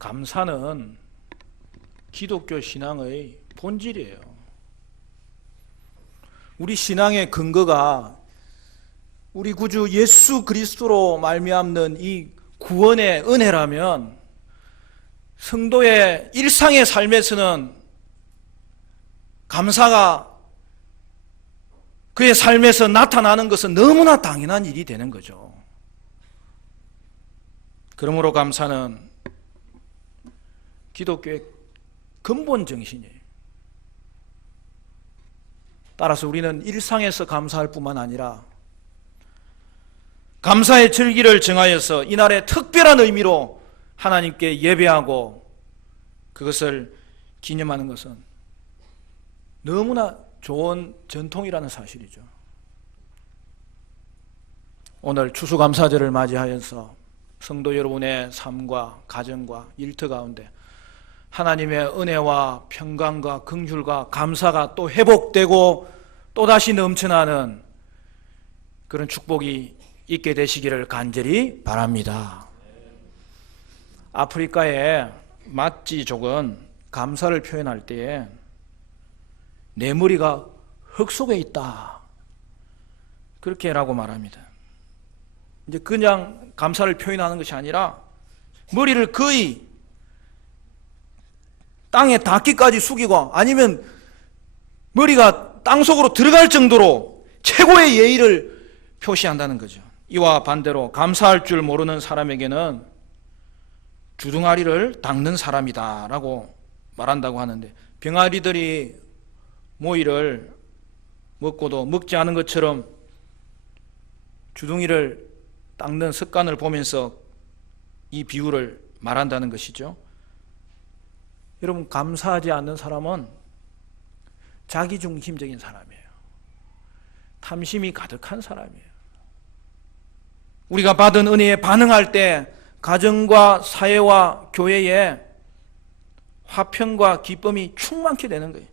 감사는 기독교 신앙의 본질이에요. 우리 신앙의 근거가 우리 구주 예수 그리스도로 말미암는 이 구원의 은혜라면 성도의 일상의 삶에서는 감사가 그의 삶에서 나타나는 것은 너무나 당연한 일이 되는 거죠. 그러므로 감사는 기독교의 근본 정신이에요. 따라서 우리는 일상에서 감사할 뿐만 아니라 감사의 절기를 정하여서 이날의 특별한 의미로 하나님께 예배하고 그것을 기념하는 것은 너무나 좋은 전통이라는 사실이죠. 오늘 추수감사절을 맞이하여서 성도 여러분의 삶과 가정과 일터 가운데 하나님의 은혜와 평강과 긍휼과 감사가 또 회복되고 또다시 넘쳐나는 그런 축복이 있게 되시기를 간절히 바랍니다. 아프리카의 마찌족은 감사를 표현할 때에 내 머리가 흙 속에 있다 그렇게라고 말합니다. 이제 그냥 감사를 표현하는 것이 아니라 머리를 거의 땅에 닿기까지 숙이고 아니면 머리가 땅속으로 들어갈 정도로 최고의 예의를 표시한다는 거죠. 이와 반대로 감사할 줄 모르는 사람에게는 주둥아리를 닦는 사람이다 라고 말한다고 하는데, 병아리들이 모이를 먹고도 먹지 않은 것처럼 주둥이를 닦는 습관을 보면서 이 비유를 말한다는 것이죠. 여러분, 감사하지 않는 사람은 자기중심적인 사람이에요. 탐심이 가득한 사람이에요. 우리가 받은 은혜에 반응할 때 가정과 사회와 교회에 화평과 기쁨이 충만케 되는 거예요.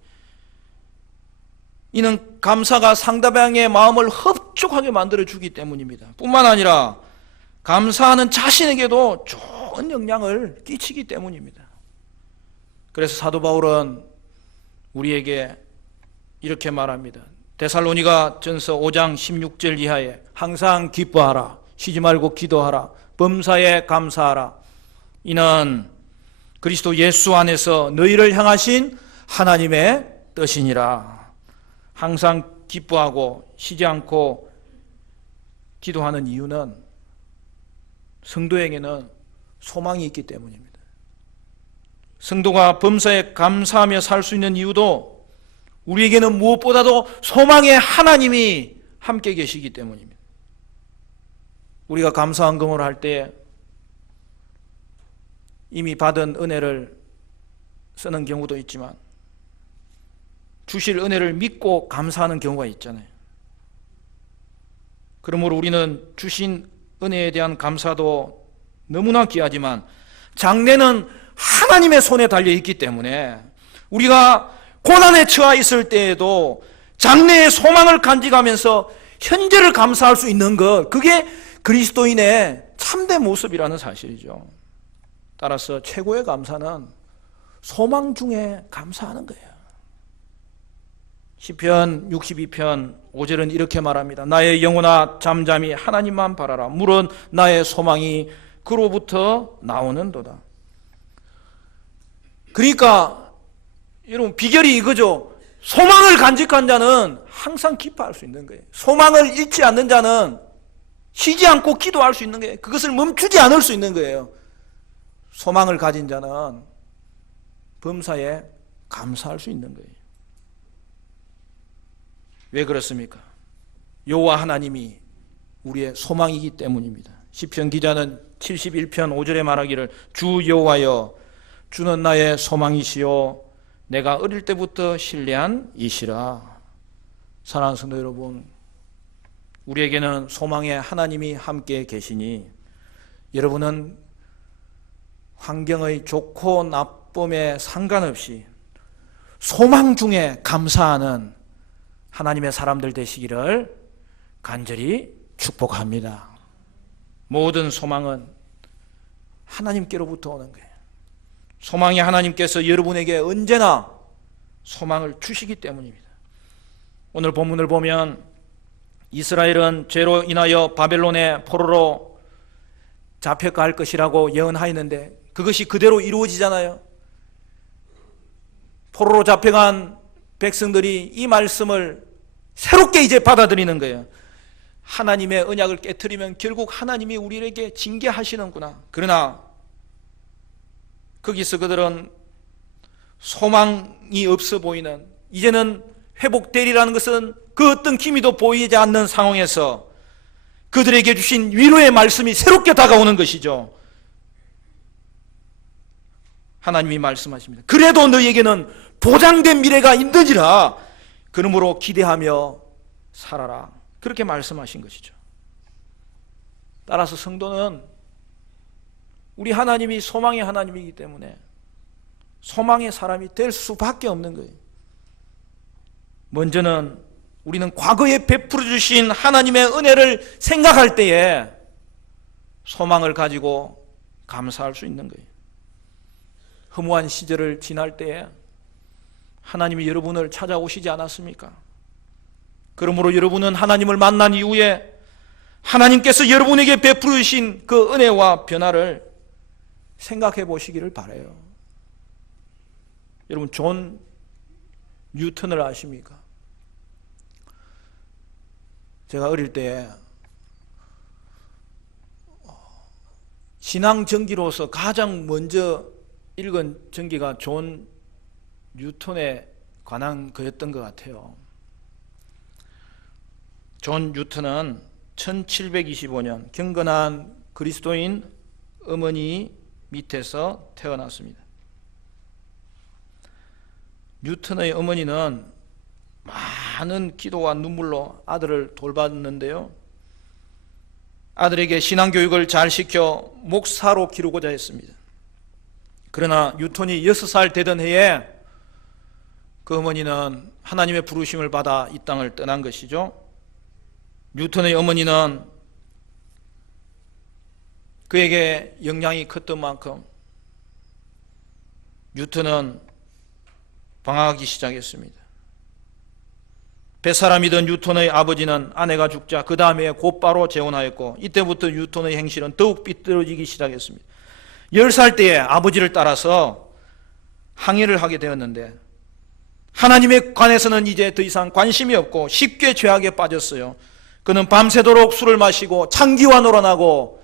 이는 감사가 상대방의 마음을 흡족하게 만들어주기 때문입니다. 뿐만 아니라 감사하는 자신에게도 좋은 영향을 끼치기 때문입니다. 그래서 사도 바울은 우리에게 이렇게 말합니다. 데살로니가 전서 5장 16절 이하에 항상 기뻐하라, 쉬지 말고 기도하라, 범사에 감사하라. 이는 그리스도 예수 안에서 너희를 향하신 하나님의 뜻이니라. 항상 기뻐하고 쉬지 않고 기도하는 이유는 성도에게는 소망이 있기 때문입니다. 성도가 범사에 감사하며 살 수 있는 이유도 우리에게는 무엇보다도 소망의 하나님이 함께 계시기 때문입니다. 우리가 감사헌금을 할 때 이미 받은 은혜를 쓰는 경우도 있지만 주실 은혜를 믿고 감사하는 경우가 있잖아요. 그러므로 우리는 주신 은혜에 대한 감사도 너무나 귀하지만 장래는 하나님의 손에 달려있기 때문에 우리가 고난에 처해 있을 때에도 장래의 소망을 간직하면서 현재를 감사할 수 있는 것, 그게 그리스도인의 참된 모습이라는 사실이죠. 따라서 최고의 감사는 소망 중에 감사하는 거예요. 시편 62편 5절은 이렇게 말합니다. 나의 영혼아 잠잠히 하나님만 바라라. 물은 나의 소망이 그로부터 나오는도다. 그러니까 여러분, 비결이 이거죠. 소망을 간직한 자는 항상 기뻐할 수 있는 거예요. 소망을 잃지 않는 자는 쉬지 않고 기도할 수 있는 거예요. 그것을 멈추지 않을 수 있는 거예요. 소망을 가진 자는 범사에 감사할 수 있는 거예요. 왜 그렇습니까? 여호와 하나님이 우리의 소망이기 때문입니다. 시편 기자는 71편 5절에 말하기를 주 여호와여 주는 나의 소망이시요 내가 어릴 때부터 신뢰한 이시라. 사랑하는 성도 여러분, 우리에게는 소망의 하나님이 함께 계시니 여러분은 환경의 좋고 나쁨에 상관없이 소망 중에 감사하는 하나님의 사람들 되시기를 간절히 축복합니다. 모든 소망은 하나님께로부터 오는 거예요. 소망의 하나님께서 여러분에게 언제나 소망을 주시기 때문입니다. 오늘 본문을 보면 이스라엘은 죄로 인하여 바벨론의 포로로 잡혀갈 것이라고 예언하였는데 그것이 그대로 이루어지잖아요. 포로로 잡혀간 백성들이 이 말씀을 새롭게 이제 받아들이는 거예요. 하나님의 언약을 깨트리면 결국 하나님이 우리에게 징계하시는구나. 그러나 거기서 그들은 소망이 없어 보이는, 이제는 회복되리라는 것은 그 어떤 기미도 보이지 않는 상황에서 그들에게 주신 위로의 말씀이 새롭게 다가오는 것이죠. 하나님이 말씀하십니다. 그래도 너희에게는 보장된 미래가 있느니라. 그러므로 기대하며 살아라. 그렇게 말씀하신 것이죠. 따라서 성도는 우리 하나님이 소망의 하나님이기 때문에 소망의 사람이 될 수밖에 없는 거예요. 먼저는 우리는 과거에 베풀어 주신 하나님의 은혜를 생각할 때에 소망을 가지고 감사할 수 있는 거예요. 허무한 시절을 지날 때에 하나님이 여러분을 찾아오시지 않았습니까? 그러므로 여러분은 하나님을 만난 이후에 하나님께서 여러분에게 베풀어 주신 그 은혜와 변화를 생각해 보시기를 바라요. 여러분 존 뉴턴을 아십니까? 제가 어릴 때 신앙 전기로서 가장 먼저 읽은 전기가 존 뉴턴에 관한 거였던 것 같아요. 존 뉴턴은 1725년 경건한 그리스도인 어머니 밑에서 태어났습니다. 뉴턴의 어머니는 많은 기도와 눈물로 아들을 돌봤는데요, 아들에게 신앙교육을 잘 시켜 목사로 기르고자 했습니다. 그러나 뉴턴이 6살 되던 해에 그 어머니는 하나님의 부르심을 받아 이 땅을 떠난 것이죠. 뉴턴의 어머니는 그에게 영향이 컸던 만큼 뉴턴은 방황하기 시작했습니다. 뱃사람이던 뉴턴의 아버지는 아내가 죽자 그 다음에 곧바로 재혼하였고, 이때부터 뉴턴의 행실은 더욱 삐뚤어지기 시작했습니다. 10살 때에 아버지를 따라서 항해를 하게 되었는데 하나님에 관해서는 이제 더 이상 관심이 없고 쉽게 죄악에 빠졌어요. 그는 밤새도록 술을 마시고 창기와 놀아나고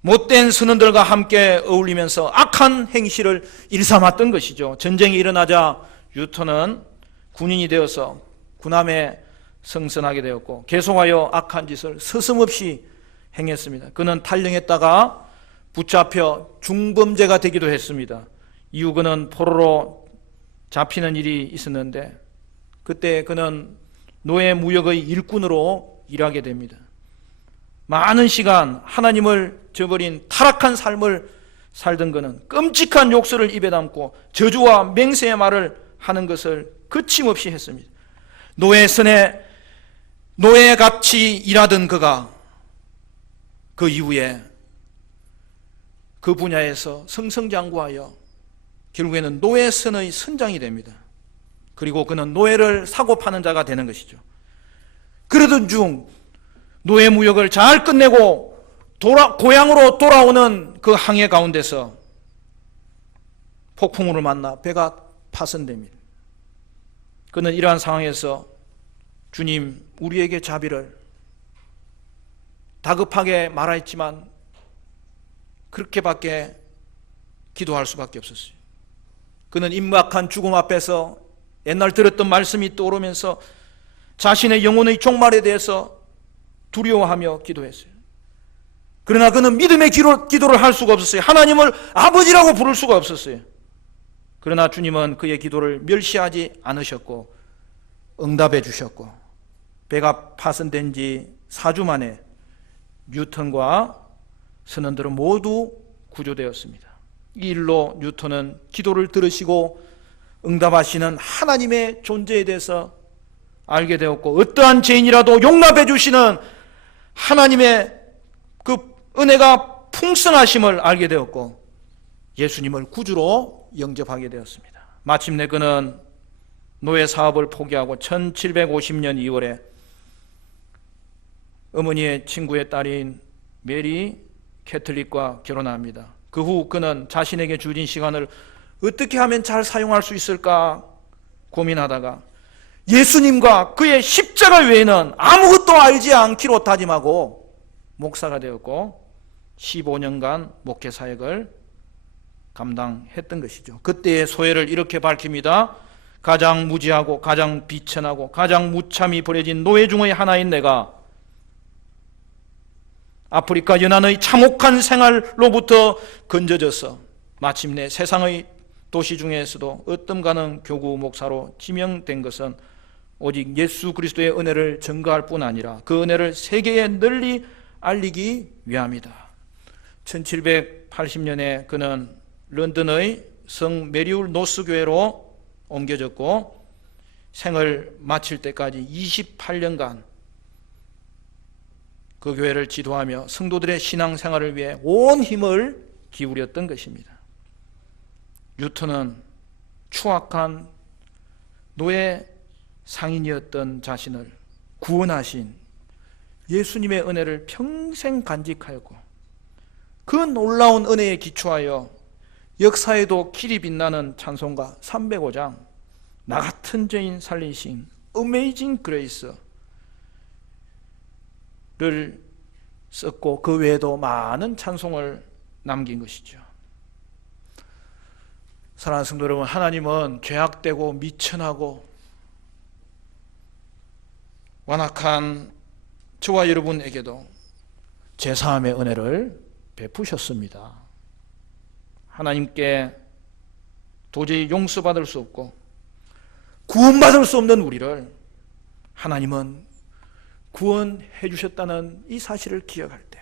못된 선원들과 함께 어울리면서 악한 행실을 일삼았던 것이죠. 전쟁이 일어나자 뉴턴은 군인이 되어서 군함에 승선하게 되었고 계속하여 악한 짓을 서슴없이 행했습니다. 그는 탈영했다가 붙잡혀 중범죄가 되기도 했습니다. 이후 그는 포로로 잡히는 일이 있었는데 그때 그는 노예무역의 일꾼으로 일하게 됩니다. 많은 시간 하나님을 저버린 타락한 삶을 살던 그는 끔찍한 욕설을 입에 담고 저주와 맹세의 말을 하는 것을 거침없이 했습니다. 노예같이 일하던 그가 그 이후에 그 분야에서 승승장구하여 결국에는 노예선의 선장이 됩니다. 그리고 그는 노예를 사고 파는 자가 되는 것이죠. 그러던 중 노예무역을 잘 끝내고 고향으로 돌아오는 그 항해 가운데서 폭풍우를 만나 배가 파손됩니다. 그는 이러한 상황에서 주님, 우리에게 자비를, 다급하게 말하였지만 그렇게밖에 기도할 수밖에 없었어요. 그는 임박한 죽음 앞에서 옛날 들었던 말씀이 떠오르면서 자신의 영혼의 종말에 대해서 두려워하며 기도했어요. 그러나 그는 믿음의 기도를 할 수가 없었어요. 하나님을 아버지라고 부를 수가 없었어요. 그러나 주님은 그의 기도를 멸시하지 않으셨고 응답해 주셨고 배가 파손된 지 4주 만에 뉴턴과 선원들은 모두 구조되었습니다. 이 일로 뉴턴은 기도를 들으시고 응답하시는 하나님의 존재에 대해서 알게 되었고 어떠한 죄인이라도 용납해 주시는 하나님의 그 은혜가 풍성하심을 알게 되었고 예수님을 구주로 영접하게 되었습니다. 마침내 그는 노예 사업을 포기하고 1750년 2월에 어머니의 친구의 딸인 메리 캐틀릭과 결혼합니다. 그 후 그는 자신에게 주어진 시간을 어떻게 하면 잘 사용할 수 있을까 고민하다가 예수님과 그의 십자가 외에는 아무것도 알지 않기로 다짐하고 목사가 되었고 15년간 목회 사역을 감당했던 것이죠. 그때의 소회를 이렇게 밝힙니다. 가장 무지하고 가장 비천하고 가장 무참히 버려진 노예 중의 하나인 내가 아프리카 연안의 참혹한 생활로부터 건져져서 마침내 세상의 도시 중에서도 어떤 교구 목사로 지명된 것은 오직 예수 그리스도의 은혜를 전가할 뿐 아니라 그 은혜를 세계에 널리 알리기 위함이다. 1780년에 그는 런던의 성 메리울 노스 교회로 옮겨졌고 생을 마칠 때까지 28년간 그 교회를 지도하며 성도들의 신앙생활을 위해 온 힘을 기울였던 것입니다. 뉴턴은 추악한 노예 상인이었던 자신을 구원하신 예수님의 은혜를 평생 간직하였고 그 놀라운 은혜에 기초하여 역사에도 길이 빛나는 찬송가 305장 나 같은 죄인 살리신 어메이징 그레이스를 썼고 그 외에도 많은 찬송을 남긴 것이죠. 사랑하는 성도 여러분, 하나님은 죄악되고 미천하고 완악한 저와 여러분에게도 제사함의 은혜를 베푸셨습니다. 하나님께 도저히 용서받을 수 없고 구원받을 수 없는 우리를 하나님은 구원해 주셨다는 이 사실을 기억할 때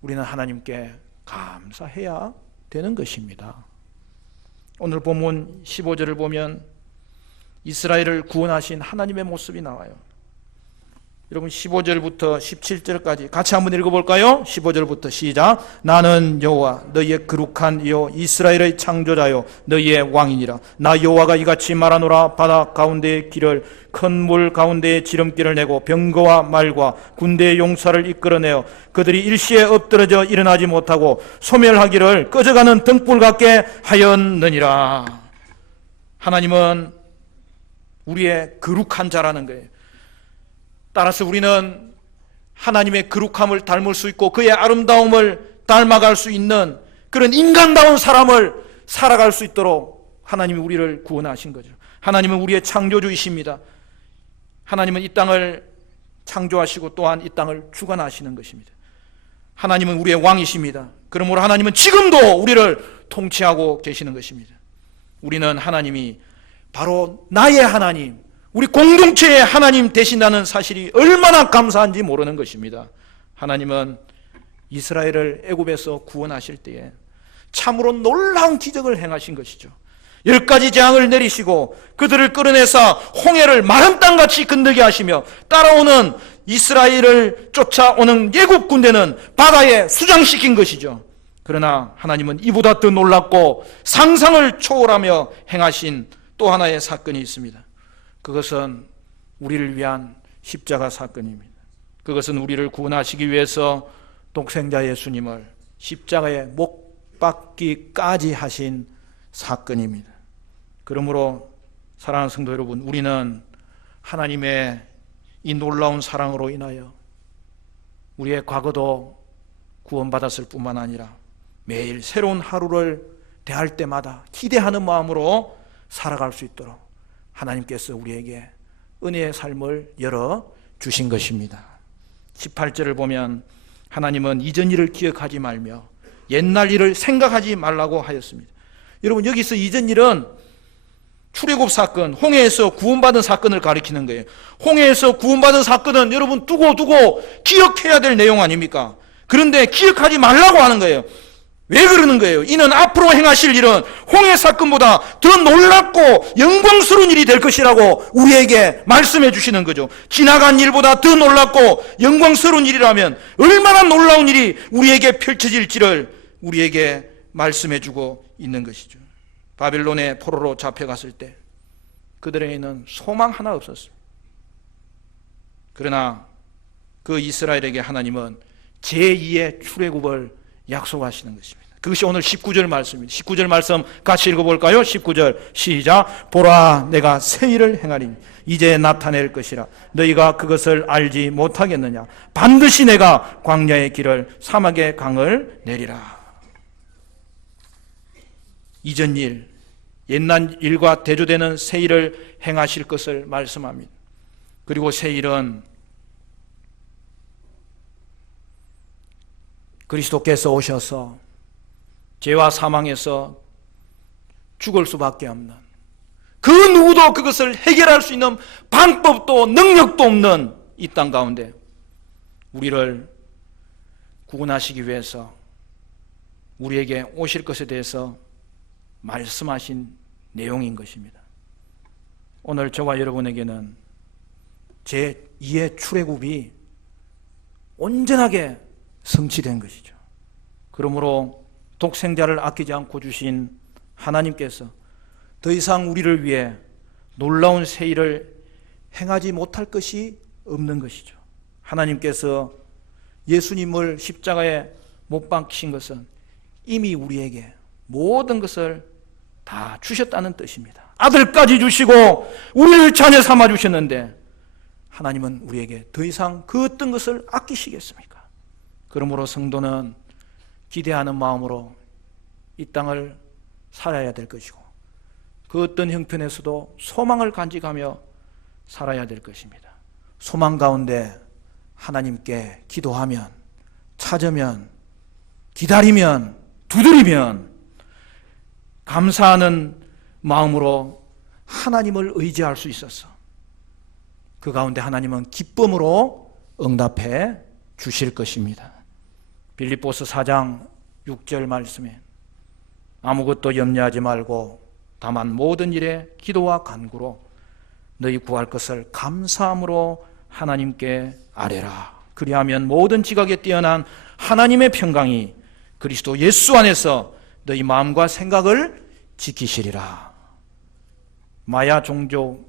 우리는 하나님께 감사해야 되는 것입니다. 오늘 본문 15절을 보면 이스라엘을 구원하신 하나님의 모습이 나와요. 여러분 15절부터 17절까지 같이 한번 읽어볼까요? 15절부터 시작. 나는 여호와 너희의 거룩한 이요 이스라엘의 창조자요 너희의 왕이니라. 나 여호와가 이같이 말하노라. 바다 가운데의 길을 큰 물 가운데에 지름길을 내고 병거와 말과 군대의 용사를 이끌어내어 그들이 일시에 엎드러져 일어나지 못하고 소멸하기를 꺼져가는 등불 같게 하였느니라. 하나님은 우리의 거룩한 자라는 거예요. 따라서 우리는 하나님의 거룩함을 닮을 수 있고 그의 아름다움을 닮아갈 수 있는 그런 인간다운 사람을 살아갈 수 있도록 하나님이 우리를 구원하신 거죠. 하나님은 우리의 창조주이십니다. 하나님은 이 땅을 창조하시고 또한 이 땅을 주관하시는 것입니다. 하나님은 우리의 왕이십니다. 그러므로 하나님은 지금도 우리를 통치하고 계시는 것입니다. 우리는 하나님이 바로 나의 하나님, 우리 공동체의 하나님 되신다는 사실이 얼마나 감사한지 모르는 것입니다. 하나님은 이스라엘을 애굽에서 구원하실 때에 참으로 놀라운 기적을 행하신 것이죠. 10가지 재앙을 내리시고 그들을 끌어내서 홍해를 마른 땅같이 건너게 하시며 따라오는 이스라엘을 쫓아오는 애굽 군대는 바다에 수장시킨 것이죠. 그러나 하나님은 이보다 더 놀랍고 상상을 초월하며 행하신 또 하나의 사건이 있습니다. 그것은 우리를 위한 십자가 사건입니다. 그것은 우리를 구원하시기 위해서 독생자 예수님을 십자가에 못 박기까지 하신 사건입니다. 그러므로 사랑하는 성도 여러분, 우리는 하나님의 이 놀라운 사랑으로 인하여 우리의 과거도 구원받았을 뿐만 아니라 매일 새로운 하루를 대할 때마다 기대하는 마음으로 살아갈 수 있도록 하나님께서 우리에게 은혜의 삶을 열어주신 것입니다. 18절을 보면 하나님은 이전 일을 기억하지 말며 옛날 일을 생각하지 말라고 하였습니다. 여러분 여기서 이전 일은 출애굽 사건, 홍해에서 구원받은 사건을 가리키는 거예요. 홍해에서 구원받은 사건은 여러분 두고 기억해야 될 내용 아닙니까? 그런데 기억하지 말라고 하는 거예요. 왜 그러는 거예요? 이는 앞으로 행하실 일은 홍해 사건보다 더 놀랍고 영광스러운 일이 될 것이라고 우리에게 말씀해 주시는 거죠. 지나간 일보다 더 놀랍고 영광스러운 일이라면 얼마나 놀라운 일이 우리에게 펼쳐질지를 우리에게 말씀해주고 있는 것이죠. 바빌론의 포로로 잡혀갔을 때 그들에게는 소망 하나 없었습니다. 그러나 그 이스라엘에게 하나님은 제2의 출애굽을 약속하시는 것입니다. 그것이 오늘 19절 말씀입니다. 19절 말씀 같이 읽어볼까요? 19절 시작. 보라, 내가 새 일을 행하리니 이제 나타낼 것이라. 너희가 그것을 알지 못하겠느냐. 반드시 내가 광야의 길을 사막의 강을 내리라. 이전 일, 옛날 일과 대조되는 새 일을 행하실 것을 말씀합니다. 그리고 새 일은 그리스도께서 오셔서 죄와 사망에서 죽을 수밖에 없는, 그 누구도 그것을 해결할 수 있는 방법도 능력도 없는 이 땅 가운데 우리를 구원하시기 위해서 우리에게 오실 것에 대해서 말씀하신 내용인 것입니다. 오늘 저와 여러분에게는 제2의 출애굽이 온전하게 성취된 것이죠. 그러므로 독생자를 아끼지 않고 주신 하나님께서 더 이상 우리를 위해 놀라운 새 일을 행하지 못할 것이 없는 것이죠. 하나님께서 예수님을 십자가에 못 박히신 것은 이미 우리에게 모든 것을 다 주셨다는 뜻입니다. 아들까지 주시고 우리를 자녀 삼아 주셨는데 하나님은 우리에게 더 이상 그 어떤 것을 아끼시겠습니까? 그러므로 성도는 기대하는 마음으로 이 땅을 살아야 될 것이고 그 어떤 형편에서도 소망을 간직하며 살아야 될 것입니다. 소망 가운데 하나님께 기도하면, 찾으면, 기다리면, 두드리면 감사하는 마음으로 하나님을 의지할 수 있어서 그 가운데 하나님은 기쁨으로 응답해 주실 것입니다. 빌립보서 4장 6절 말씀에 아무것도 염려하지 말고 다만 모든 일에 기도와 간구로 너희 구할 것을 감사함으로 하나님께 아뢰라. 그리하면 모든 지각에 뛰어난 하나님의 평강이 그리스도 예수 안에서 너희 마음과 생각을 지키시리라. 마야 종족에게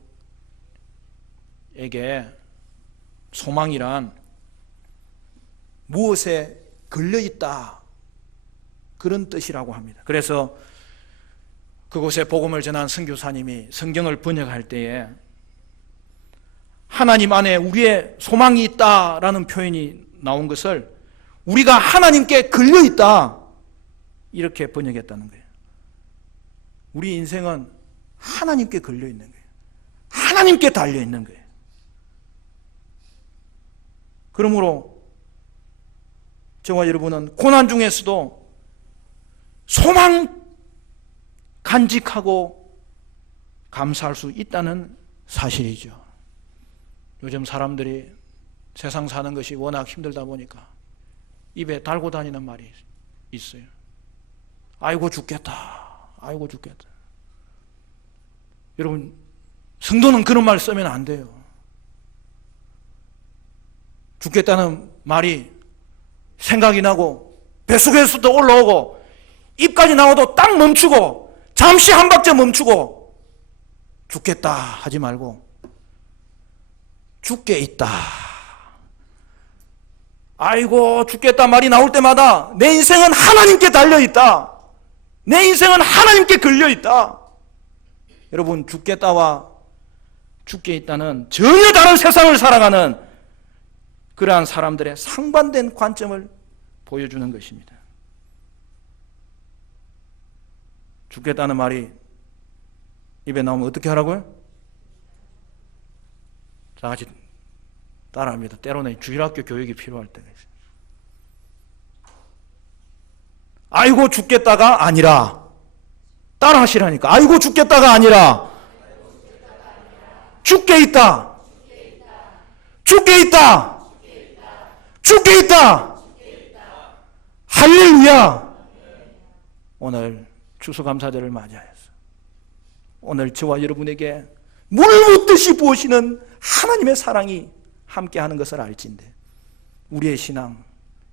소망이란 무엇에 걸려있다, 그런 뜻이라고 합니다. 그래서 그곳에 복음을 전한 선교사님이 성경을 번역할 때에 하나님 안에 우리의 소망이 있다라는 표현이 나온 것을 우리가 하나님께 걸려있다 이렇게 번역했다는 거예요. 우리 인생은 하나님께 걸려있는 거예요. 하나님께 달려있는 거예요. 그러므로 저와 여러분은 고난 중에서도 소망 간직하고 감사할 수 있다는 사실이죠. 요즘 사람들이 세상 사는 것이 워낙 힘들다 보니까 입에 달고 다니는 말이 있어요. 아이고 죽겠다. 아이고 죽겠다. 여러분, 성도는 그런 말 쓰면 안 돼요. 죽겠다는 말이 생각이 나고 뱃속에서도 올라오고 입까지 나와도 딱 멈추고 잠시 한 박자 멈추고 죽겠다 하지 말고 죽게 있다. 아이고 죽겠다 말이 나올 때마다 내 인생은 하나님께 달려있다. 내 인생은 하나님께 걸려있다. 여러분, 죽겠다와 죽게 있다는 전혀 다른 세상을 살아가는 그러한 사람들의 상반된 관점을 보여주는 것입니다. 죽겠다는 말이 입에 나오면 어떻게 하라고요? 다 같이 따라합니다. 때로는 주일학교 교육이 필요할 때가 있어요. 아이고 죽겠다가 아니라, 따라 하시라니까. 아이고 죽겠다가 아니라 죽게 있다. 죽게 있다. 죽게 있다. 할렐루야. 오늘 추수감사절을 맞이하여서 오늘 저와 여러분에게 물 붓듯이 부으시는 하나님의 사랑이 함께하는 것을 알진대 우리의 신앙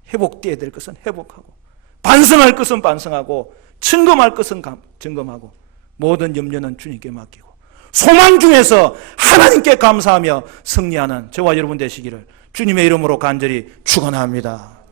회복되어야 될 것은 회복하고 반성할 것은 반성하고 증거할 것은 증거하고 모든 염려는 주님께 맡기고 소망 중에서 하나님께 감사하며 승리하는 저와 여러분 되시기를 주님의 이름으로 간절히 축원합니다.